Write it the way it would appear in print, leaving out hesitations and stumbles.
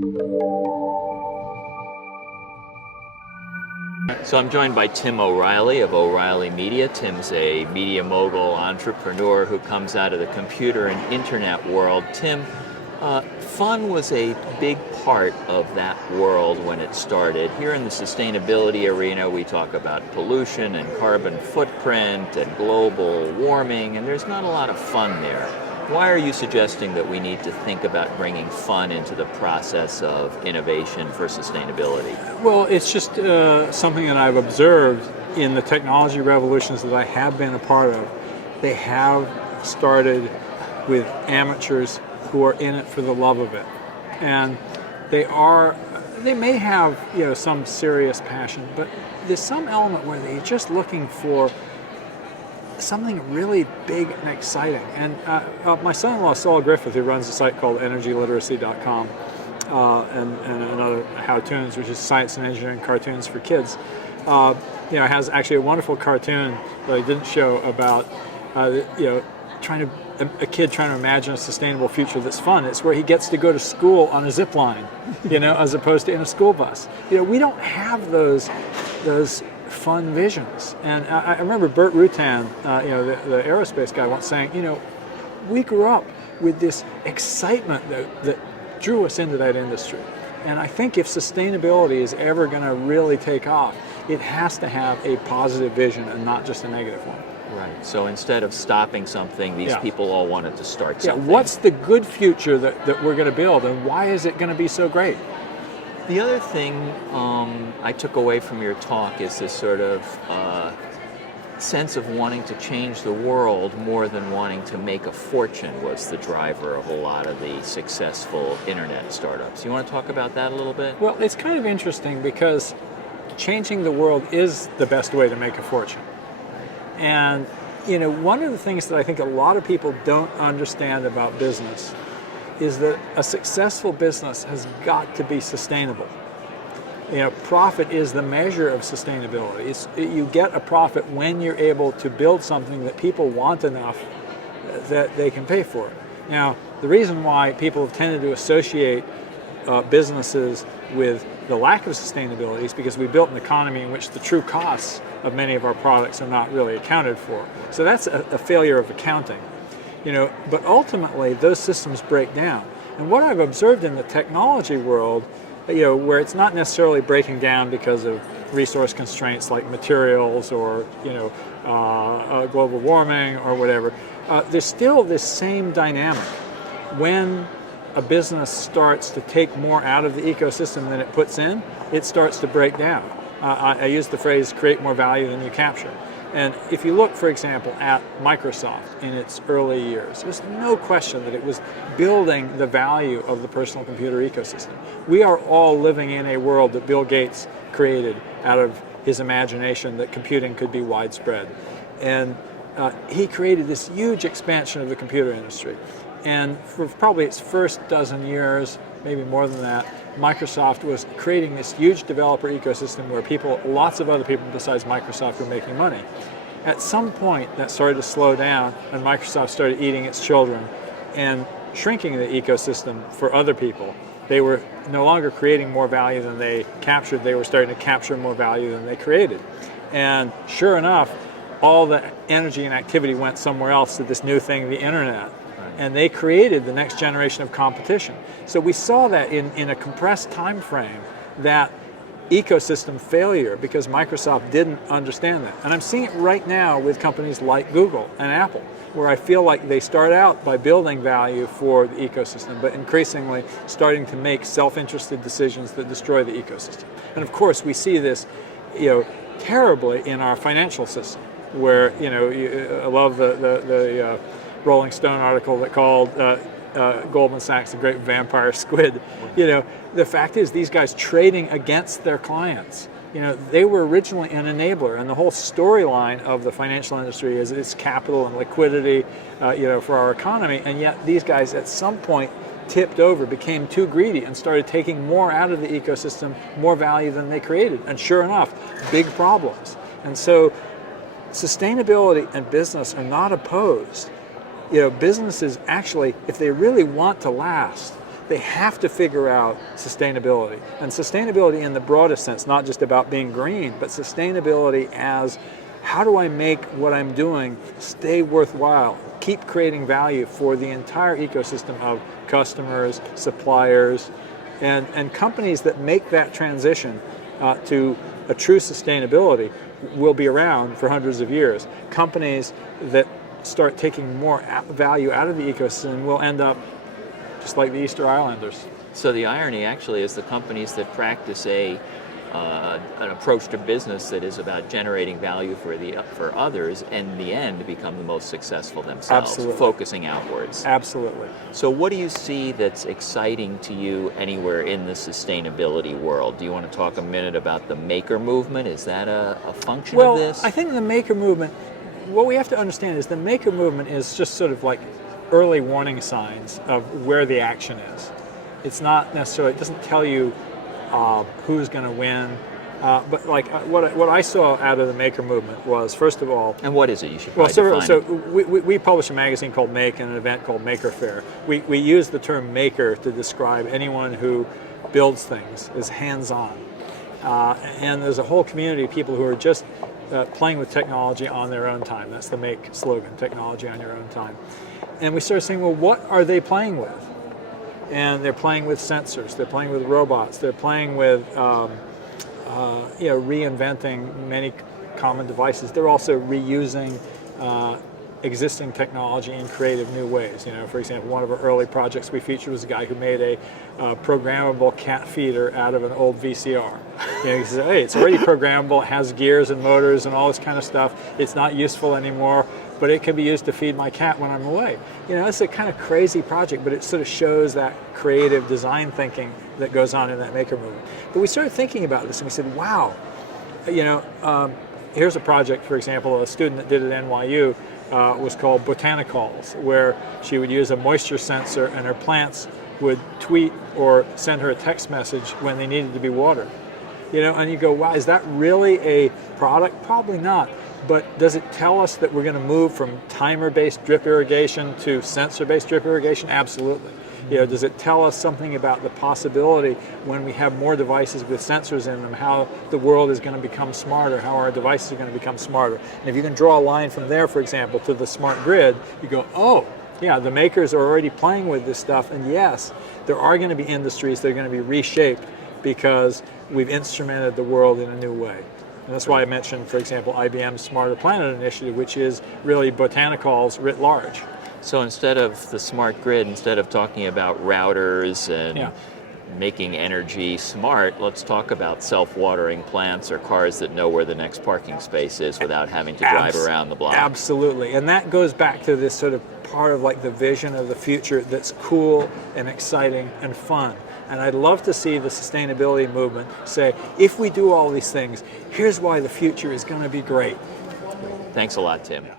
So I'm joined by Tim O'Reilly of O'Reilly Media. Tim's a media mogul entrepreneur who comes out of the computer and internet world. Tim, fun was a big part of that world when it started. Here in the sustainability arena, we talk about pollution and carbon footprint and global warming, and there's not a lot of fun there. Why are you suggesting that we need to think about bringing fun into the process of innovation for sustainability? Well, it's just something that I've observed in the technology revolutions that I have been a part of. They have started with amateurs who are in it for the love of it. And they may have, some serious passion, but there's some element where they're just looking for something really big and exciting. And my son-in-law, Saul Griffith, who runs a site called energyliteracy.com and another How-Toons, which is science and engineering cartoons for kids, has actually a wonderful cartoon that I didn't show about, a kid trying to imagine a sustainable future that's fun. It's where he gets to go to school on a zip line, as opposed to in a school bus. We don't have those fun visions. And I remember Burt Rutan, the aerospace guy, once saying, we grew up with this excitement that drew us into that industry. And I think if sustainability is ever going to really take off, it has to have a positive vision and not just a negative one. Right. So instead of stopping something, these people all wanted to start something. Yeah. What's the good future that we're going to build, and why is it going to be so great? The other thing I took away from your talk is this sort of sense of wanting to change the world more than wanting to make a fortune was the driver of a lot of the successful internet startups. You want to talk about that a little bit? Well, it's kind of interesting because changing the world is the best way to make a fortune. And, one of the things that I think a lot of people don't understand about business is that a successful business has got to be sustainable. Profit is the measure of sustainability. You get a profit when you're able to build something that people want enough that they can pay for it. Now, the reason why people have tended to associate businesses with the lack of sustainability is because we built an economy in which the true costs of many of our products are not really accounted for. So that's a failure of accounting. But ultimately those systems break down. And what I've observed in the technology world, where it's not necessarily breaking down because of resource constraints like materials or global warming or whatever, there's still this same dynamic. When a business starts to take more out of the ecosystem than it puts in, it starts to break down. I use the phrase create more value than you capture. And if you look, for example, at Microsoft in its early years, there's no question that it was building the value of the personal computer ecosystem. We are all living in a world that Bill Gates created out of his imagination that computing could be widespread. And he created this huge expansion of the computer industry. And for probably its first dozen years, maybe more than that, Microsoft was creating this huge developer ecosystem where lots of other people besides Microsoft were making money. At some point, that started to slow down, and Microsoft started eating its children and shrinking the ecosystem for other people. They were no longer creating more value than they captured. They were starting to capture more value than they created. And sure enough, all the energy and activity went somewhere else to this new thing, the internet. And they created the next generation of competition. So we saw that in a compressed time frame, that ecosystem failure because Microsoft didn't understand that. And I'm seeing it right now with companies like Google and Apple, where I feel like they start out by building value for the ecosystem, but increasingly starting to make self-interested decisions that destroy the ecosystem. And of course, we see this, terribly in our financial system, where, I love the Rolling Stone article that called Goldman Sachs the great vampire squid. The fact is these guys trading against their clients. They were originally an enabler, and the whole storyline of the financial industry is its capital and liquidity, for our economy, and yet these guys at some point tipped over, became too greedy, and started taking more out of the ecosystem, more value than they created. And sure enough, big problems. And so sustainability and business are not opposed. Businesses actually, if they really want to last, they have to figure out sustainability. And sustainability in the broadest sense, not just about being green, but sustainability as how do I make what I'm doing stay worthwhile, keep creating value for the entire ecosystem of customers, suppliers, and companies that make that transition to a true sustainability will be around for hundreds of years. Companies that start taking more value out of the ecosystem will end up just like the Easter Islanders. So the irony actually is the companies that practice an approach to business that is about generating value for others, in the end become the most successful themselves. Absolutely. Focusing outwards. Absolutely. So what do you see that's exciting to you anywhere in the sustainability world? Do you want to talk a minute about the maker movement? Is that a function of this? Well, I think the maker movement, what we have to understand is the maker movement is just sort of like early warning signs of where the action is. It's not necessarily, it doesn't tell you who's going to win, but like what I saw out of the maker movement was, first of all, and what is it? You should well, probably so define it. we publish a magazine called Make and an event called Maker Fair. We use the term maker to describe anyone who builds things, is hands-on, and there's a whole community of people who are just playing with technology on their own time. That's the Make slogan, technology on your own time. And we started saying, well, what are they playing with? And they're playing with sensors, they're playing with robots, they're playing with reinventing many common devices. They're also reusing existing technology in creative new ways. For example, one of our early projects we featured was a guy who made a programmable cat feeder out of an old VCR. He said, hey, it's already programmable, it has gears and motors and all this kind of stuff. It's not useful anymore, but it can be used to feed my cat when I'm away. It's a kind of crazy project, but it sort of shows that creative design thinking that goes on in that maker movement. But we started thinking about this and we said, wow, here's a project, for example, a student that did at NYU was called Botanicals, where she would use a moisture sensor and her plants would tweet or send her a text message when they needed to be watered. And you go, wow, is that really a product? Probably not. But does it tell us that we're going to move from timer-based drip irrigation to sensor-based drip irrigation? Absolutely. Does it tell us something about the possibility when we have more devices with sensors in them, how the world is going to become smarter, how our devices are going to become smarter? And if you can draw a line from there, for example, to the smart grid, you go, oh, yeah, the makers are already playing with this stuff, and yes, there are going to be industries that are going to be reshaped because we've instrumented the world in a new way. And that's why I mentioned, for example, IBM's Smarter Planet Initiative, which is really botanicals writ large. So instead of the smart grid, instead of talking about routers and making energy smart, let's talk about self-watering plants or cars that know where the next parking space is without having to drive around the block. Absolutely. And that goes back to this sort of part of like the vision of the future that's cool and exciting and fun. And I'd love to see the sustainability movement say, if we do all these things, here's why the future is going to be great. Thanks a lot, Tim. Yeah.